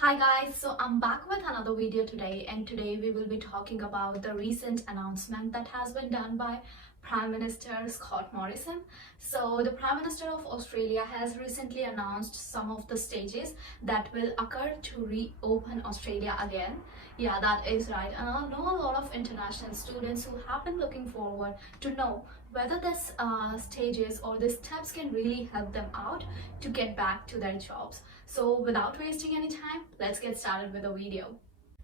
Hi guys, so I'm back with another video today, and today we will be talking about the recent announcement that has been done by Prime Minister Scott Morrison. So the Prime Minister of Australia has recently announced some of the stages that will occur to reopen Australia again. Yeah, that is right. And I know a lot of international students who have been looking forward to know whether this stages or these steps can really help them out to get back to their jobs. So without wasting any time, let's get started with the video.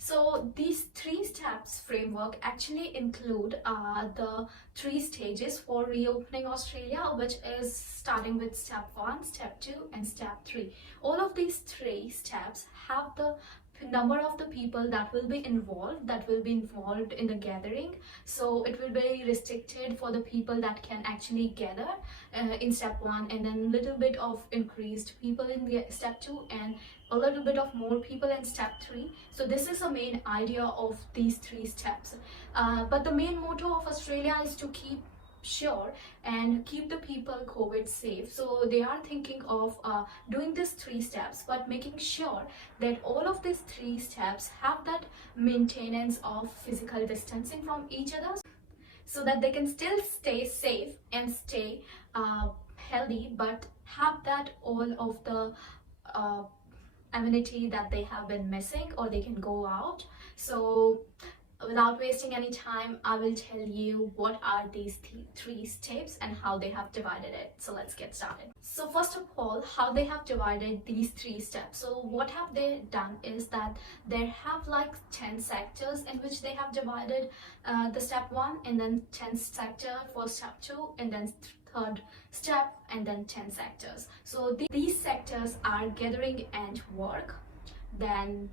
So these three steps framework actually include the three stages for reopening Australia, which is starting with step 1, step 2 and step 3. All of these three steps have the number of the people that will be involved in the gathering. So it will be restricted for the people that can actually gather in step 1, and then little bit of increased people in the step 2 and a little bit of more people in step 3. So this is the main idea of these three steps, but the main motto of Australia is to keep sure and keep the people COVID safe. So they are thinking of doing these three steps, but making sure that all of these three steps have that maintenance of physical distancing from each other, so that they can still stay safe and stay healthy, but have that all of the uh, amenity that they have been missing, or they can go out. So without wasting any time, I will tell you what are these three steps and how they have divided it. So let's get started. So first of all, how they have divided these three steps. So what have they done is that they have like 10 sectors in which they have divided the step 1, and then 10 sector for step 2, and then third step, and then 10 sectors. So these sectors are gathering and work, then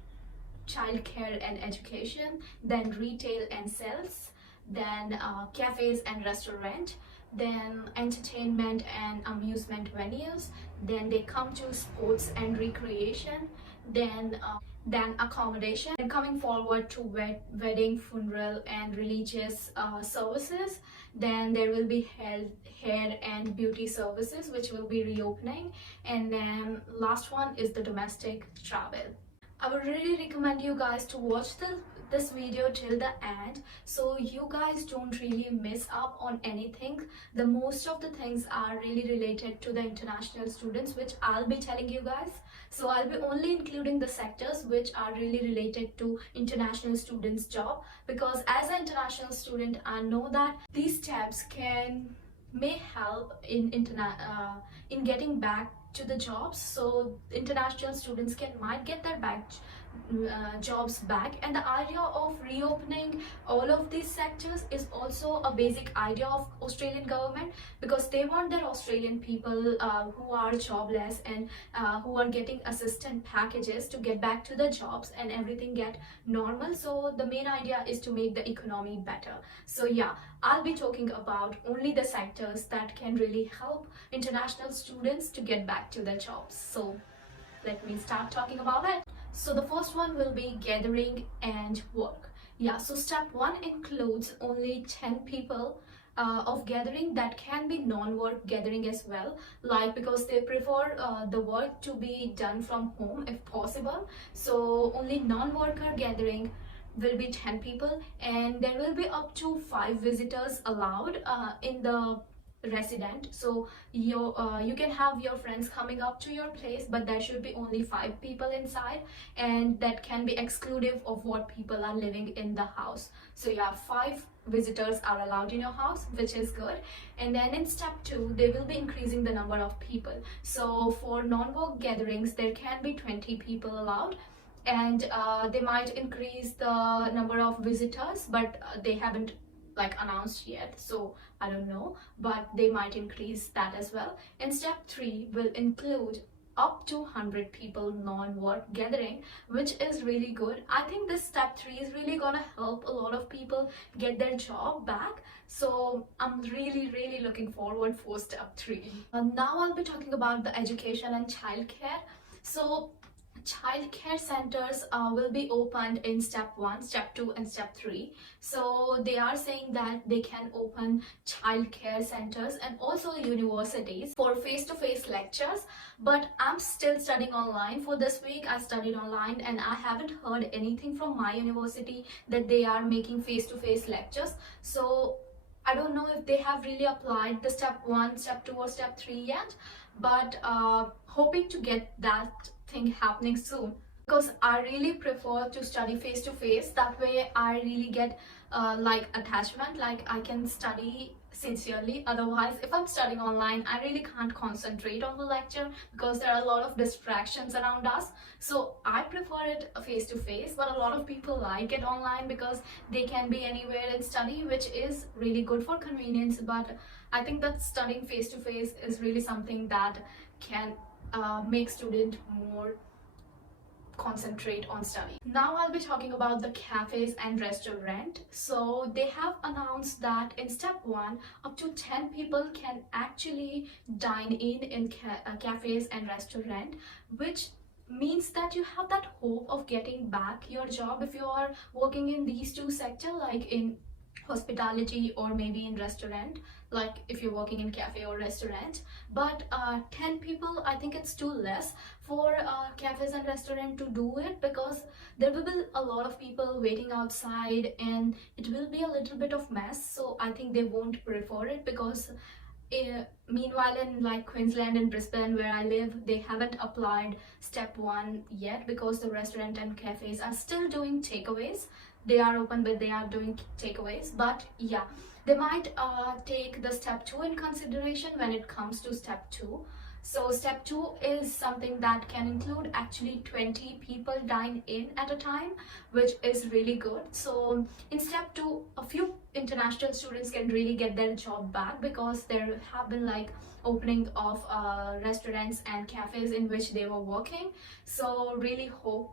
childcare and education, then retail and sales, then cafes and restaurant, then entertainment and amusement venues, then they come to sports and recreation, then accommodation, and coming forward to wedding, funeral and religious services. Then there will be hair and beauty services which will be reopening, and then last one is the domestic travel. I would really recommend you guys to watch this video till the end, so you guys don't really miss up on anything. The most of the things are really related to the international students, which I'll be telling you guys. So I'll be only including the sectors which are really related to international students' job, because as an international student, I know that these steps may help in getting back to the jobs. So international students might get their jobs back, and the idea of reopening all of these sectors is also a basic idea of Australian government, because they want their Australian people who are jobless and who are getting assistant packages to get back to the jobs and everything get normal. So the main idea is to make the economy better. So yeah, I'll be talking about only the sectors that can really help international students to get back to their jobs. So let me start talking about it. So the first one will be gathering and work. Yeah, so step 1 includes only 10 people of gathering. That can be non-work gathering as well, like because they prefer the work to be done from home if possible. So only non-worker gathering will be 10 people, and there will be up to 5 visitors allowed in the resident. So you can have your friends coming up to your place, but there should be only 5 people inside, and that can be exclusive of what people are living in the house. So yeah, 5 visitors are allowed in your house, which is good. And then in step 2, they will be increasing the number of people. So for non-work gatherings, there can be 20 people allowed, and they might increase the number of visitors, but they haven't like announced yet, so I don't know, but they might increase that as well. And step 3 will include up to 100 people non-work gathering, which is really good. I think this step 3 is really gonna help a lot of people get their job back. So I'm really looking forward for step 3. Now I'll be talking about the education and childcare. So childcare centers will be opened in step 1, step 2 and step 3. So they are saying that they can open childcare centers and also universities for face-to-face lectures, but I'm still studying online. For this week I studied online and I haven't heard anything from my university that they are making face-to-face lectures. So I don't know if they have really applied the step 1, step 2 or step 3 yet, but hoping to get that thing happening soon, because I really prefer to study face to face. That way I really get like attachment, like I can study sincerely. Otherwise, if I'm studying online, I really can't concentrate on the lecture because there are a lot of distractions around us. So I prefer it face to face, but a lot of people like it online because they can be anywhere and study, which is really good for convenience. But I think that studying face to face is really something that can make student more concentrate on study. Now I'll be talking about the cafes and restaurant. So they have announced that in step 1, up to 10 people can actually dine in cafes and restaurant, which means that you have that hope of getting back your job if you are working in these two sectors, like in hospitality or maybe in restaurant, like if you're working in cafe or restaurant. But 10 people, I think it's too less for cafes and restaurant to do it, because there will be a lot of people waiting outside and it will be a little bit of mess. So I think they won't prefer it, because meanwhile in like Queensland and Brisbane where I live, they haven't applied step 1 yet, because the restaurant and cafes are still doing takeaways. They are open but they are doing takeaways. But yeah, they might take the step 2 in consideration when it comes to step 2. So step 2 is something that can include actually 20 people dine in at a time, which is really good. So in step 2, a few international students can really get their job back, because there have been like opening of restaurants and cafes in which they were working. So really hope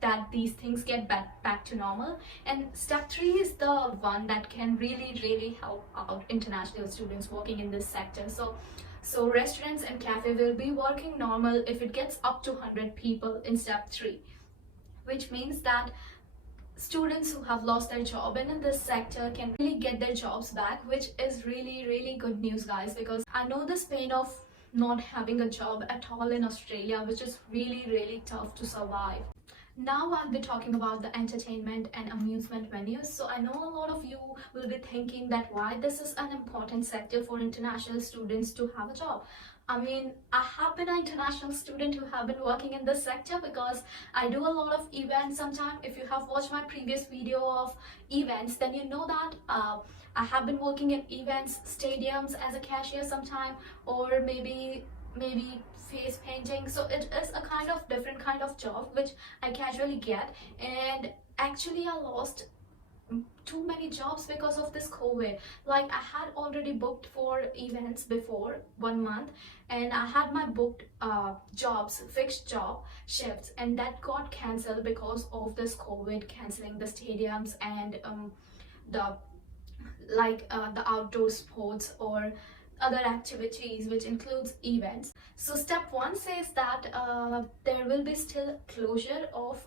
that these things get back to normal. And step 3 is the one that can really help out international students working in this sector. So restaurants and cafe will be working normal if it gets up to 100 people in step 3, which means that students who have lost their job in this sector can really get their jobs back, which is really good news, guys, because I know this pain of not having a job at all in Australia, which is really tough to survive. Now I'll be talking about the entertainment and amusement venues. So I know a lot of you will be thinking that why this is an important sector for international students to have a job. I mean, I have been an international student who have been working in this sector because I do a lot of events sometimes. If you have watched my previous video of events, then you know that I have been working in events, stadiums as a cashier sometime, or maybe face painting. So it is a kind of different kind of job which I casually get, and actually I lost too many jobs because of this COVID. Like I had already booked for events before 1 month, and I had my booked jobs, fixed job shifts, and that got cancelled because of this COVID, cancelling the stadiums and the the outdoor sports or other activities, which includes events. So step 1 says that there will be still closure of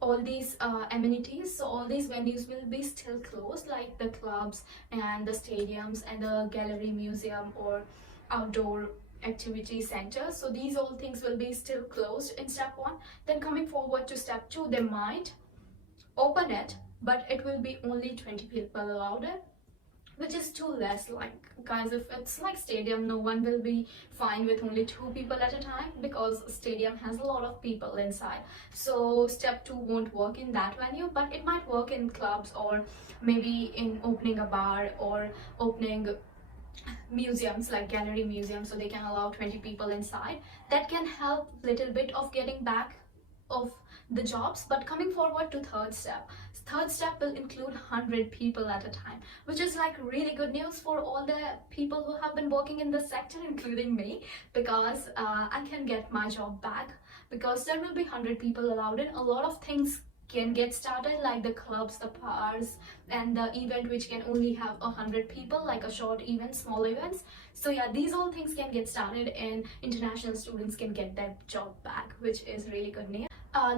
all these amenities. So all these venues will be still closed, like the clubs and the stadiums and the gallery, museum or outdoor activity centers. So these all things will be still closed in step 1. Then coming forward to step 2, they might open it, but it will be only 20 people allowed in, which is too less. Like guys, if it's like stadium, no one will be fine with only 2 people at a time, because stadium has a lot of people inside. So step 2 won't work in that venue, but it might work in clubs or maybe in opening a bar or opening museums like gallery museums, so they can allow 20 people inside. That can help little bit of getting back of the jobs. But coming forward to third step will include 100 people at a time, which is like really good news for all the people who have been working in this sector, including me, because I can get my job back, because there will be 100 people allowed in. A lot of things can get started, like the clubs, the bars, and the event which can only have 100 people, like a short event, small events. So yeah, these all things can get started and international students can get their job back, which is really good news.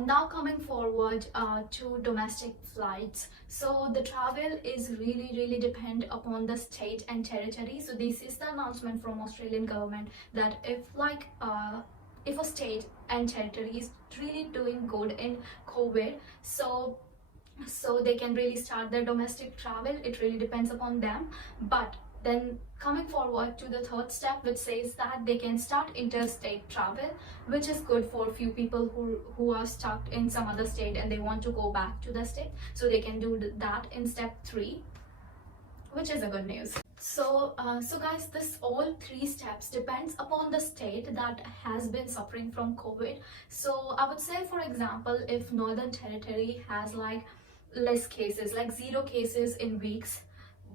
Now coming forward to domestic flights. So the travel is really depend upon the state and territory. So this is the announcement from Australian government that if a state and territory is really doing good in COVID, so they can really start their domestic travel. It really depends upon them. But then coming forward to the third step, which says that they can start interstate travel, which is good for a few people who are stuck in some other state and they want to go back to the state, so they can do that in step 3, which is a good news. So guys, this all 3 steps depends upon the state that has been suffering from COVID. So I would say, for example, if Northern Territory has like less cases, like 0 cases in weeks,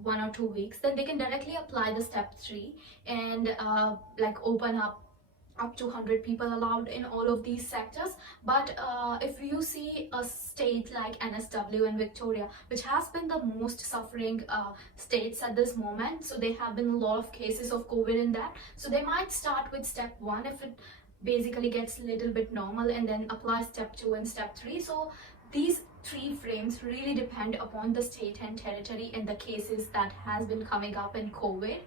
1 or 2 weeks, then they can directly apply the step 3 and like open up to 100 people allowed in all of these sectors. But if you see a state like NSW and Victoria, which has been the most suffering states at this moment, so there have been a lot of cases of COVID in that, so they might start with step 1 if it basically gets a little bit normal, and then apply step 2 and step 3. So these 3 frames really depend upon the state and territory and the cases that has been coming up in COVID.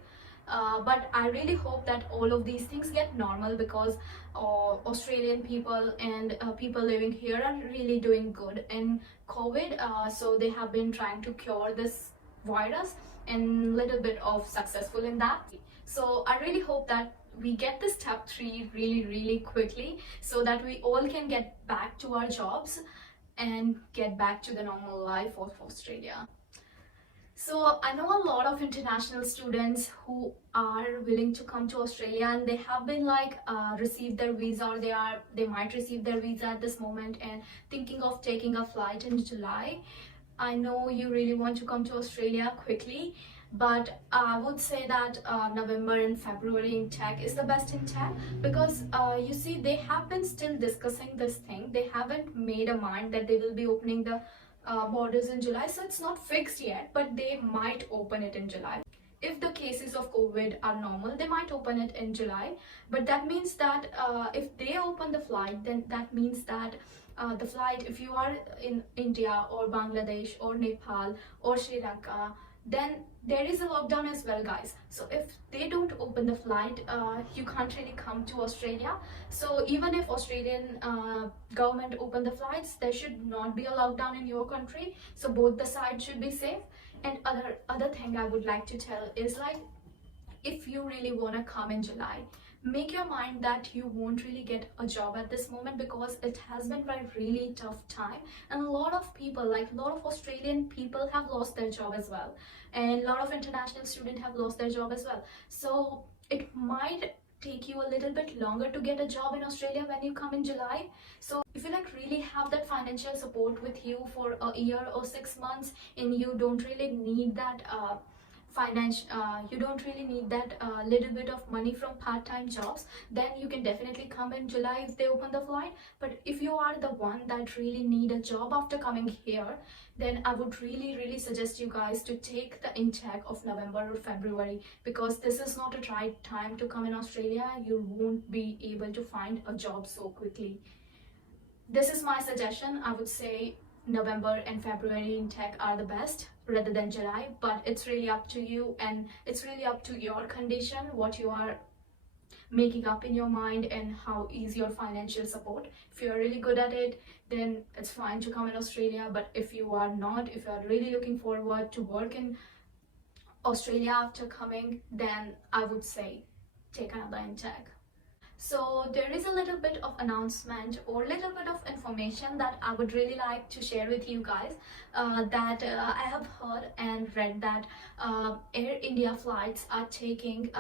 But I really hope that all of these things get normal, because Australian people and people living here are really doing good in COVID. So they have been trying to cure this virus and little bit of successful in that. So I really hope that we get this step 3 really quickly, so that we all can get back to our jobs and get back to the normal life of Australia. So I know a lot of international students who are willing to come to Australia, and they have been like received their visa, or they might receive their visa at this moment and thinking of taking a flight in July. I know you really want to come to Australia quickly, but I would say that November and February intake is the best intake, because you see, they have been still discussing this thing. They haven't made a mind that they will be opening the borders in July, so it's not fixed yet, but they might open it in July. If the cases of COVID are normal, they might open it in July. But that means that if they open the flight, then that means that the flight, if you are in India or Bangladesh or Nepal or Sri Lanka, then there is a lockdown as well, guys. So if they don't open the flight, you can't really come to Australia. So even if Australian government open the flights, there should not be a lockdown in your country. So both the sides should be safe. And other thing I would like to tell is, like, if you really want to come in July, make your mind that you won't really get a job at this moment, because it has been a really tough time, and a lot of people, like a lot of Australian people, have lost their job as well, and a lot of international students have lost their job as well. So it might take you a little bit longer to get a job in Australia when you come in July. So if you like really have that financial support with you for a year or 6 months, and you don't really need that you don't really need that little bit of money from part-time jobs, then you can definitely come in July if they open the flight. But if you are the one that really need a job after coming here, then I would really suggest you guys to take the intake of November or February, because this is not a right time to come in Australia. You won't be able to find a job so quickly. This is my suggestion. I would say November and February intake are the best rather than July, but it's really up to you, and it's really up to your condition, what you are making up in your mind, and how is your financial support. If you're really good at it, then it's fine to come in Australia. But if you are not, if you are really looking forward to work in Australia after coming, then I would say take another intake. So there is a little bit of announcement or little bit of information that I would really like to share with you guys, that I have heard and read that Air India flights are taking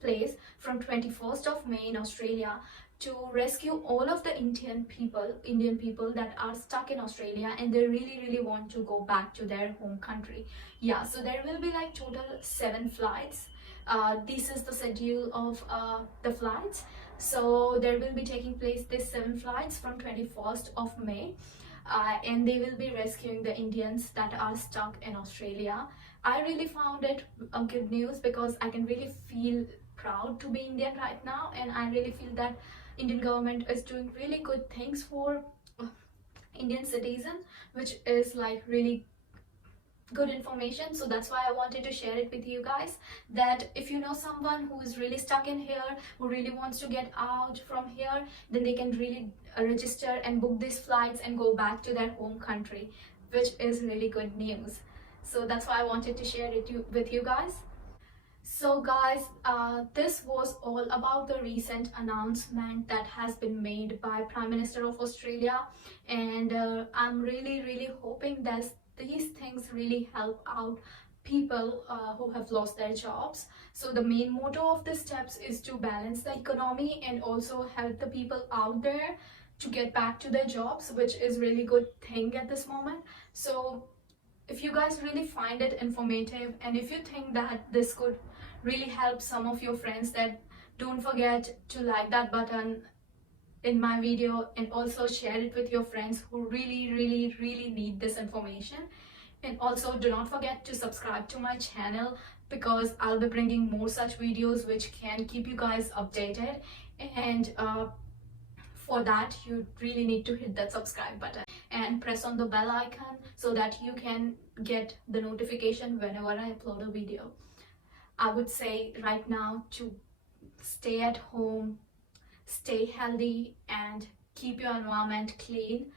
place from 21st of May in Australia to rescue all of the Indian people that are stuck in Australia, and they really want to go back to their home country. Yeah, so there will be like total 7 flights. This is the schedule of the flights. So there will be taking place these 7 flights from 21st of May. and they will be rescuing the Indians that are stuck in Australia. I really found it a good news because I can really feel proud to be Indian right now, and I really feel that Indian government is doing really good things for Indian citizens, which is like really good information. So that's why I wanted to share it with you guys, that if you know someone who is really stuck in here, who really wants to get out from here, then they can really register and book these flights and go back to their home country, which is really good news. So that's why I wanted to share it with you guys. So guys, this was all about the recent announcement that has been made by Prime Minister of Australia, and I'm really hoping that these things really help out people who have lost their jobs. So the main motto of the steps is to balance the economy and also help the people out there to get back to their jobs, which is really good thing at this moment. So if you guys really find it informative, and if you think that this could really help some of your friends, then don't forget to like that button in my video and also share it with your friends who really need this information. And also do not forget to subscribe to my channel, because I'll be bringing more such videos which can keep you guys updated. And for that, you really need to hit that subscribe button and press on the bell icon so that you can get the notification whenever I upload a video. I would say right now to stay at home, stay healthy, and keep your environment clean.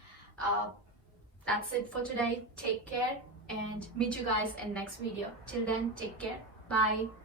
That's it for today. Take care and meet you guys in next video. Till then, take care. Bye.